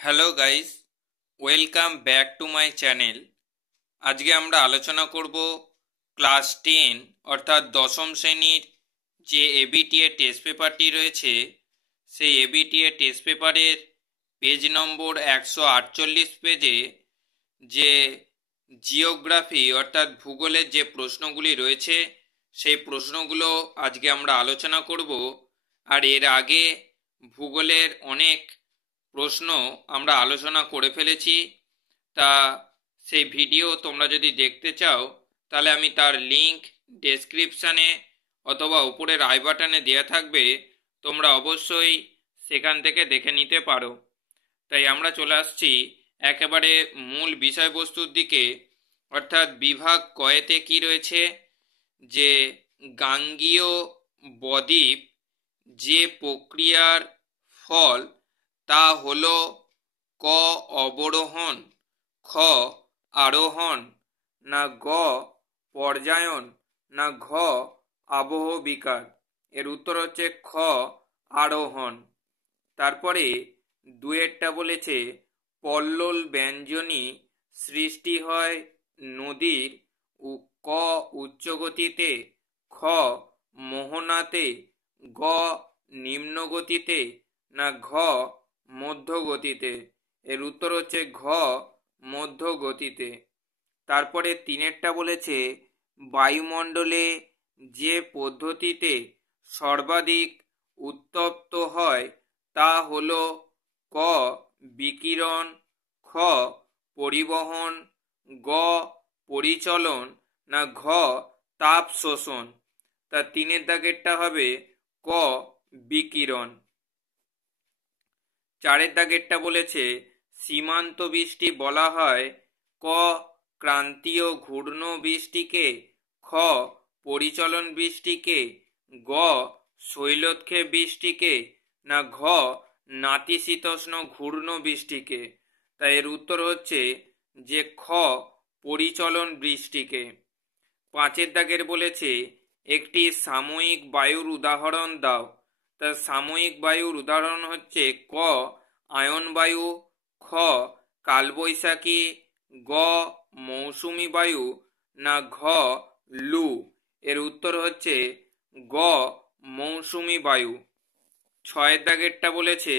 Hello guys, welcome back to my channel. আজকে আমরা আলোচনা করব ক্লাস 10 অর্থাৎ দশম শ্রেণীর যে এবিটিএ টেস্ট পেপারটি রয়েছে সেই এবিটিএ টেস্ট পেপারের পেজ নম্বর 148 পেজে যে জিওগ্রাফি অর্থাৎ ভূগোলের যে প্রশ্নগুলি রয়েছে সেই প্রশ্নগুলো আজকে আমরা আলোচনা করব। আর এর আগে ভূগোলের অনেক প্রশ্ন আমরা আলোচনা করে ফেলেছি। তা সেই ভিডিও তোমরা যদি দেখতে চাও তাহলে আমি তার লিংক ডেসক্রিপশানে অথবা উপরের আই বাটনে দেওয়া থাকবে, তোমরা অবশ্যই সেখান থেকে দেখে নিতে পারো। তাই আমরা চলে আসছি একেবারে মূল বিষয়বস্তুর দিকে, অর্থাৎ বিভাগ কয়েতে কি রয়েছে যে গাঙ্গীয় বদ্বীপ যে প্রক্রিয়ার ফল তা হলো ক অবরোহণ, খ আরোহণ, না গ পর্যায়ন, না ঘ আবহ বিকার। এর উত্তর হচ্ছে খ আরোহণ। তারপরে দুয়েরটা বলেছে পল্লল ব্যঞ্জনী সৃষ্টি হয় নদীর ক উচ্চ গতিতে, খ মোহনাতে, গ নিম্ন গতিতে, না ঘ মধ্য গতিতে। এর উত্তর হচ্ছে ঘ মধ্য গতিতে। তারপরে তিনেরটা বলেছে বায়ুমণ্ডলে যে পদ্ধতিতে সর্বাধিক উত্তপ্ত হয় তা হলো ক বিকিরণ, খ পরিবহন, গ পরিচলন, না ঘ তাপ শোষণ। তা তিনের দাগেরটা হবে ক বিকিরণ। চারের দাগেরটা বলেছে সীমান্ত বৃষ্টি বলা হয় ক ক্রান্তীয় ঘূর্ণ বৃষ্টিকে, খ পরিচলন বৃষ্টিকে, গ শৈলক্ষেপ বৃষ্টিকে, না ঘ নাতিশীতোষ্ণ ঘূর্ণ বৃষ্টিকে। তাই এর উত্তর হচ্ছে যে খ পরিচলন বৃষ্টিকে। পাঁচের দাগের বলেছে একটি সাময়িক বায়ুর উদাহরণ দাও। তা সাময়িক বায়ুর উদাহরণ হচ্ছে ক আয়ন বায়ু, খ কালবৈশাখী, গ মৌসুমী বায়ু, না ঘ লু। এর উত্তর হচ্ছে গ মৌসুমী বায়ু। ছয়ের দাগেরটা বলেছে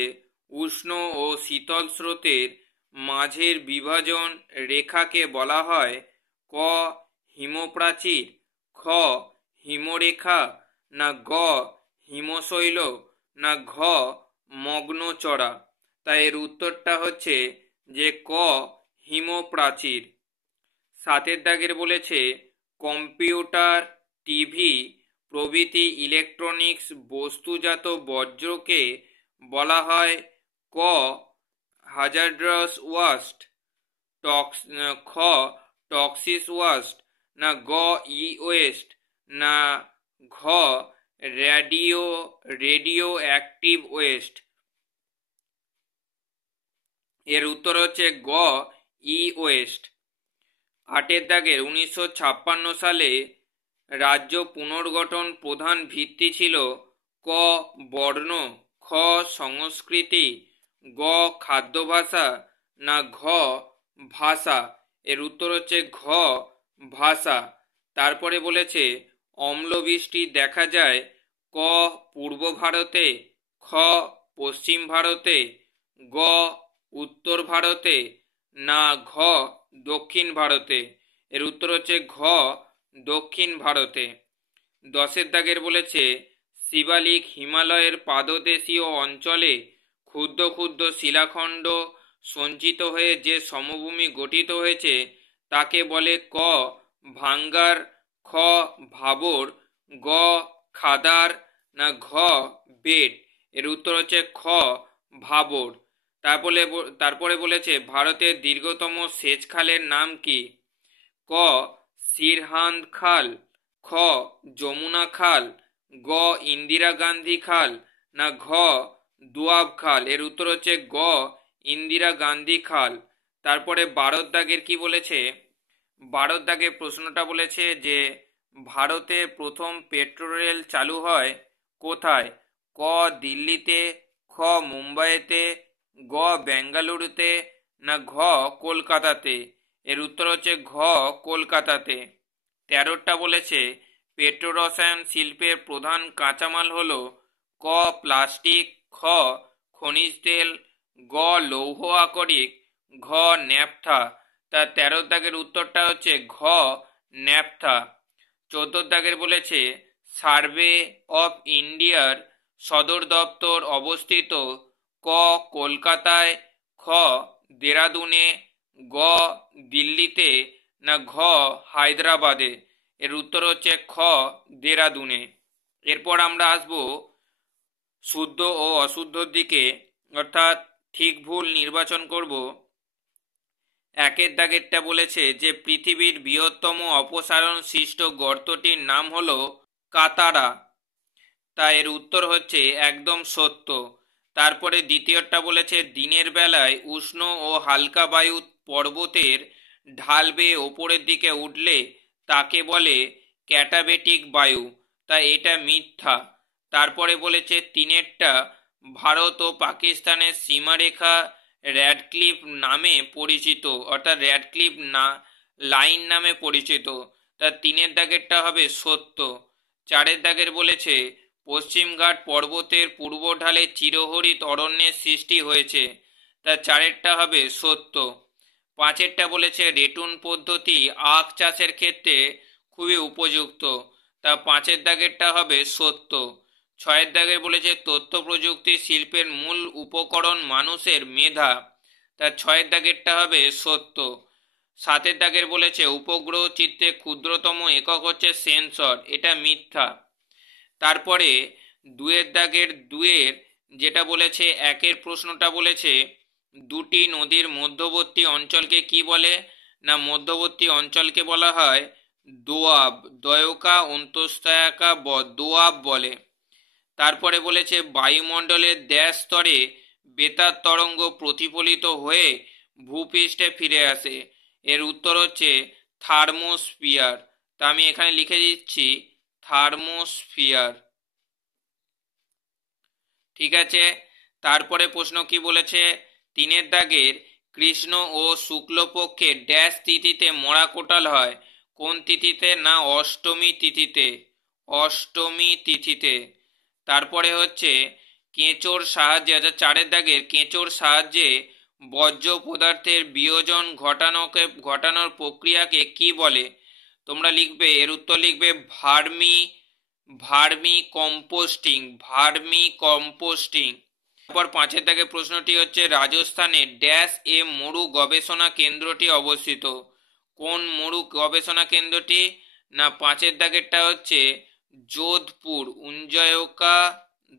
উষ্ণ ও শীতল স্রোতের মাঝের বিভাজন রেখাকে বলা হয় ক হিমপ্রাচীর, খ হিমরেখা, না গ হিমশৈল, না ঘ মগ্নচড়া। তাই এর উত্তরটা হচ্ছে যে ক হিমপ্রাচীর। সাতের দাগের বলেছে কম্পিউটার, টিভি প্রভৃতি ইলেকট্রনিক্স বস্তুজাত বর্জ্যকে বলা হয় ক হাজারড্রাস ওয়াস্ট, খ টক্সিস ওয়াস্ট, না গ ই ওয়েস্ট, না ঘ রেডিও অ্যাক্টিভ ওয়েস্ট। এর উত্তর হচ্ছে গ ই ওয়েস্ট। আটের দাগের 1956 সালে রাজ্য পুনর্গঠন প্রধান ভিত্তি ছিল ক বর্ণ, খ সংস্কৃতি, গ খাদ্যভাষা, না ঘ ভাষা। এর উত্তর হচ্ছে ঘ ভাষা। তারপরে বলেছে অম্লবৃষ্টি দেখা যায় ক পূর্ব ভারতে, খ পশ্চিম ভারতে, গ উত্তর ভারতে, না ঘ দক্ষিণ ভারতে। এর উত্তর হচ্ছে ঘ দক্ষিণ ভারতে। দশের দাগের বলেছে শিবালিক হিমালয়ের পাদদেশীয় অঞ্চলে ক্ষুদ্র ক্ষুদ্র শিলাখণ্ড সঞ্চিত হয়ে যে সমভূমি গঠিত হয়েছে তাকে বলে ক ভাঙ্গার, খ ভাবর, গ খাদার, না ঘ বেট। এর উত্তর হচ্ছে খ ভাবর। তারপরে বলেছে ভারতের দীর্ঘতম সেচ খালের নাম কি? ক সিরহান্দ খাল, খ যমুনা খাল, গ ইন্দিরা গান্ধী খাল, না ঘ দোয়াব খাল। এর উত্তর হচ্ছে গ ইন্দিরা গান্ধী খাল। তারপরে 12 দাগের কি বলেছে? 12 দাগের প্রশ্নটা বলেছে যে ভারতে প্রথম পেট্রো রেল চালু হয় কোথায়? ক দিল্লিতে, খ মুম্বাইতে, গ বেঙ্গালুরুতে, না ঘ কলকাতাতে? এর উত্তর হচ্ছে ঘ কলকাতাতে। 13টা বলেছে পেট্রো রসায়ন শিল্পের প্রধান কাঁচামাল হলো ক প্লাস্টিক, খ খনিজ তেল, গ লৌহ আকরিক, ঘ ন্যাপথা। তার 13 দাগের উত্তরটা হচ্ছে ঘ ন্যাপথা। 14 দাগের বলেছে সার্ভে অফ ইন্ডিয়ার সদর দপ্তর অবস্থিত ক কলকাতায়, খ দেরাদুনে, গ দিল্লিতে, না ঘ হায়দ্রাবাদে? এর উত্তর হচ্ছে খ দেরাদুনে। এরপর আমরা আসব শুদ্ধ ও অশুদ্ধর দিকে, অর্থাৎ ঠিক ভুল নির্বাচন করব। 1 দাগেরটা বলেছে যে পৃথিবীর বৃহত্তম অপসারণ সৃষ্ট গর্তটির নাম হলো কাতারা। তা এর উত্তর হচ্ছে একদম সত্য। তারপরে দ্বিতীয়টা বলেছে দিনের বেলায় উষ্ণ ও হালকা বায়ু পর্বতের ঢাল বেয়ে ওপরের দিকে উঠলে তাকে বলে ক্যাটাবেটিক বায়ু। তা এটা মিথ্যা। তারপরে বলেছে তিনেরটা ভারত ও পাকিস্তানের সীমারেখা র্যাডক্লিফ নামে পরিচিত, অর্থাৎ র্যাডক্লিফ না লাইন নামে পরিচিত। তা 3 দাগেরটা হবে সত্য। 4 দাগের বলেছে পশ্চিমঘাট পর্বতের পূর্ব ঢালে চিরহরিৎ অরণ্যের সৃষ্টি হয়েছে। তা 4টা হবে সত্য। 5টা বলেছে রেটুন পদ্ধতি আখ চাষের ক্ষেত্রে খুবই উপযুক্ত। তা 5 দাগেরটা হবে সত্য। 6 দাগের বলেছে তথ্য প্রযুক্তি শিল্পের মূল উপকরণ মানুষের মেধা। তা 6 দাগেরটা হবে সত্য। 7 দাগের বলেছে উপগ্রহ চিত্রে ক্ষুদ্রতম একক হচ্ছে সেন্সর। এটা মিথ্যা। তারপরে 2 দাগের 2 যেটা বলেছে 1 প্রশ্নটা বলেছে দুটি নদীর মধ্যবর্তী অঞ্চলকে কি বলে? না মধ্যবর্তী অঞ্চলকে বলা হয় দোয়াব, দয়কা অন্তস্তয়াকা দোয়াব বলে। তারপরে বলেছে বায়ুমণ্ডলের ড্যাশ স্তরে বেতার তরঙ্গ প্রতিফলিত হয়ে ভূপৃষ্ঠে ফিরে আসে। এর উত্তর হচ্ছে থার্মোস্ফিয়ার। তা আমি এখানে লিখে দিচ্ছি থার্মোস্ফিয়ার। ঠিক আছে। তারপরে প্রশ্ন কি বলেছে 3 দাগের কৃষ্ণ ও শুক্লপক্ষে ড্যাশ তিথিতে মরা কোটাল হয়? কোন তিথিতে? না অষ্টমী তিথিতে, অষ্টমী তিথিতে। তারপরে হচ্ছে কেঁচোর সাহায্যে, 4 দাগের কেঁচোর সাহায্যে বর্জ্য পদার্থের বিয়োজন ঘটানোর প্রক্রিয়াকে কি বলে? তোমরা লিখবে, এর উত্তর লিখবে ভার্মি কম্পোস্টিং, ভার্মি কম্পোস্টিং। তারপর 5 দাগে প্রশ্নটি হচ্ছে রাজস্থানে ড্যাশ এ মরু গবেষণা কেন্দ্রটি অবস্থিত? কোন মরু গবেষণা কেন্দ্রটি? না 5 দাগেরটা হচ্ছে যোধপুর, উঞ্জয়কা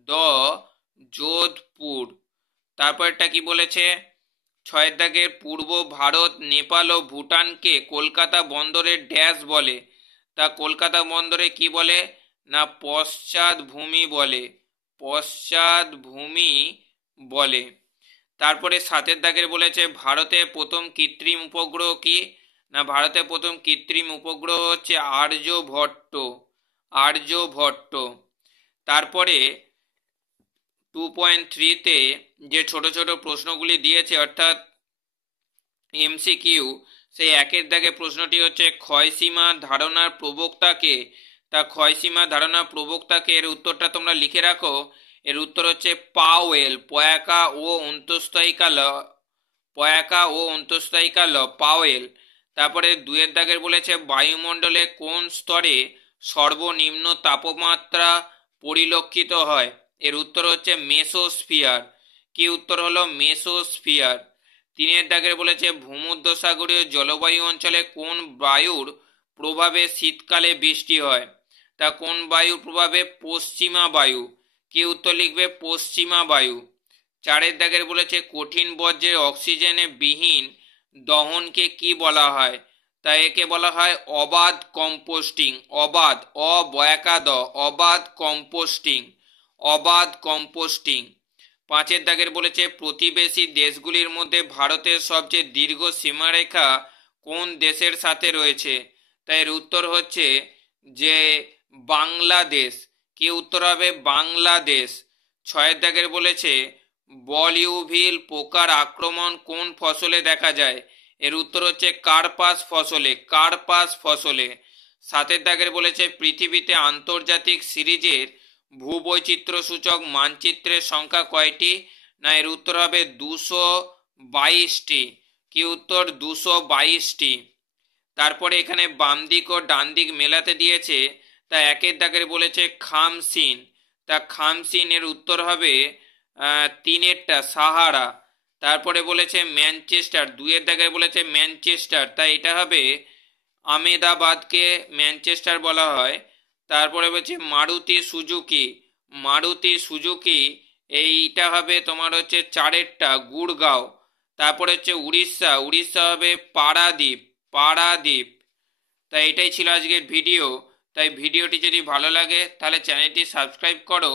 দ যোধপুর। তারপরটা কি বলেছে 6 দাগের পূর্ব ভারত, নেপাল ও ভুটানকে কলকাতা বন্দরের ড্যাশ বলে? তা কলকাতা বন্দরে কি বলে? না পশ্চাৎভূমি বলে, পশ্চাৎভূমি বলে। তারপরে 7 দাগের বলেছে ভারতের প্রথম কৃত্রিম উপগ্রহ কি? না ভারতের প্রথম কৃত্রিম উপগ্রহ হচ্ছে আর্যভট্ট, আর্যভট্ট। তারপরে 2.3-তে যে ছোট ছোট প্রশ্নগুলি দিয়েছে, অর্থাৎ এমসিকিউ, সেই 1 দাগে প্রশ্নটি হচ্ছে ক্ষয়সীমা ধারণার প্রবক্তাকে? তা ক্ষয়সীমা ধারণার প্রবক্তাকে, এর উত্তরটা তোমরা লিখে রাখো। এর উত্তর হচ্ছে পাওয়েল, পয়াকা ও অন্তঃস্থায়িকা ল, পাওয়েল। তারপরে 2 দাগের বলেছে বায়ুমণ্ডলে কোন স্তরে সর্বনিম্ন তাপমাত্রা পরিলক্ষিত হয়? এর উত্তর হচ্ছে মেসোস্ফিয়ার। কি উত্তর হলো? মেসোস্ফিয়ার। 3 দাগের বলেছে ভূমধ্যসাগরীয় জলবায়ু অঞ্চলে কোন বায়ুর প্রভাবে শীতকালে বৃষ্টি হয়? তা কোন বায়ুর প্রভাবে? পশ্চিমা বায়ু। কি উত্তর লিখবে? পশ্চিমা বায়ু। 4 দাগের বলেছে কঠিন বর্জ্যের অক্সিজেনে বিহীন দহনকে কি বলা হয়? তা একে বলা হয় অবাধ কম্পোস্টিং, অবাধ, অবয়াকাদ, অবাধ কম্পোস্টিং, অবাধ কম্পোস্টিং। 5 দাগের বলেছে প্রতিবেশী দেশগুলির মধ্যে ভারতের সবচেয়ে দীর্ঘ সীমারেখা কোন দেশের সাথে রয়েছে? তাই এর উত্তর হচ্ছে যে বাংলাদেশ। কি উত্তর হবে? বাংলাদেশ। 6 দাগের বলেছে বলিউভিল পোকার আক্রমণ কোন ফসলে দেখা যায়? এর উত্তর হচ্ছে কার্পাস ফসলে, কার্পাস ফসলে। সাতের দাগের বলেছে পৃথিবীতে আন্তর্জাতিক সিরিজের ভূবৈচিত্র্য সূচক মানচিত্রের সংখ্যা কয়টি? না, এর উত্তর হবে 222টি। কি উত্তর? 222টি। তারপরে এখানে বাম দিক ও ডান দিক মেলাতে দিয়েছে, তা একের দাগের বলেছে খামসিন, তা খামসিন এর উত্তর হবে তিনেরটা সাহারা। তারপরে বলেছে ম্যানচেস্টার, দুইয়ের দাগের বলেছে ম্যানচেস্টার, তাই এটা হবে আমেদাবাদকে ম্যানচেস্টার বলা হয়। তারপরে বলছে মারুতি সুজুকি, মারুতি সুজুকি এইটা হবে তোমার হচ্ছে চারেরটা গুড়গাঁও। তারপরে হচ্ছে উড়িষ্যা, উড়িষ্যা হবে পারাদ্বীপ, পারাদ্বীপ। তাই এটাই ছিল আজকের ভিডিও। তাই ভিডিওটি যদি ভালো লাগে তাহলে চ্যানেলটি সাবস্ক্রাইব করো